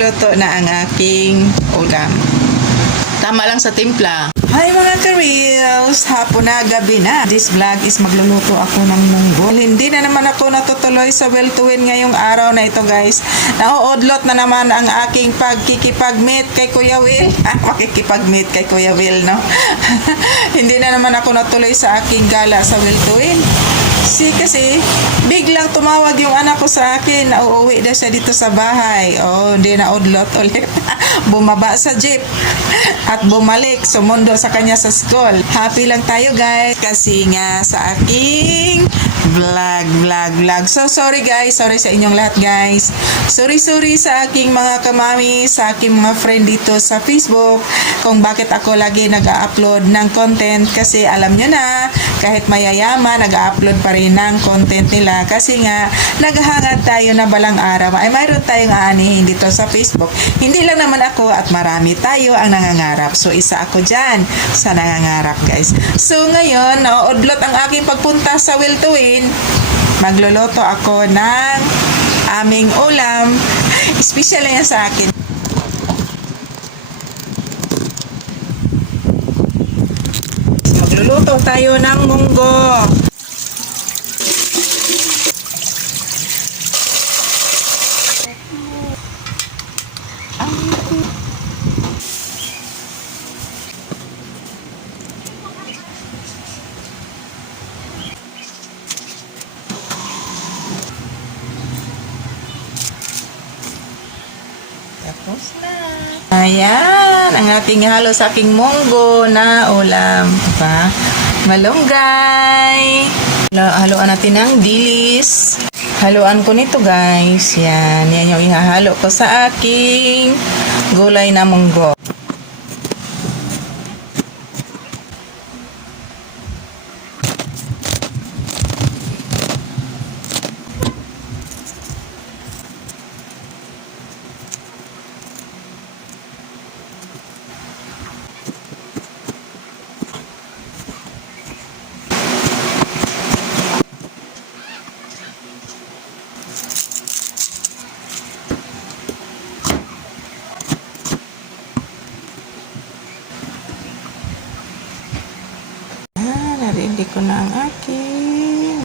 Luto na ang aking ulam. Tama lang sa timpla. Hi mga ka-reels! Hapon na, gabi na. This vlog is magluluto ako ng munggo. Hindi na naman ako natutuloy sa well to win ngayong araw na ito guys. Nauudlot na naman ang aking pagkikipag-meet kay Kuya Will. Makikipag-meet kay Kuya Will, no? Hindi na naman ako natuloy sa aking gala sa well to win. Kasi biglang tumawag yung anak ko sa akin na uuwi na siya dito sa bahay. Oh, hindi na udlot ulit. Bumaba sa jeep at bumalik sumundo sa kanya sa school. Happy lang tayo guys kasi nga sa aking vlog. So sorry guys, sorry sa inyong lahat guys. Sorry sa aking mga kamami, sa aking mga friend dito sa Facebook kung bakit ako lagi nag-upload ng content kasi alam nyo na kahit mayayaman nag-upload pa rin ng content nila kasi nga naghahangad tayo na balang araw ay mayroon tayong aanihin dito sa Facebook. Hindi lang naman ako at marami tayo ang nangangarap. So isa ako dyan sa nangangarap guys. So ngayon, naudlot ang aking pagpunta sa Will to Win. Magluluto ako ng aming ulam. Special yan sa akin. Magluluto tayo ng munggo. Tapos na. Ayan, ang ating halo sa aking munggo na ulam. Diba? Malunggay. Haluan natin ng dilis. Haluan ko nito guys. Yan yung ihahalo ko sa aking gulay na munggo. Narindi ko na ang aking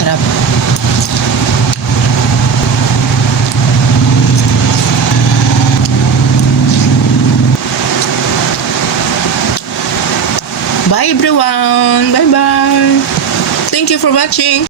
sarap. Bye everyone. Bye. Thank you for watching.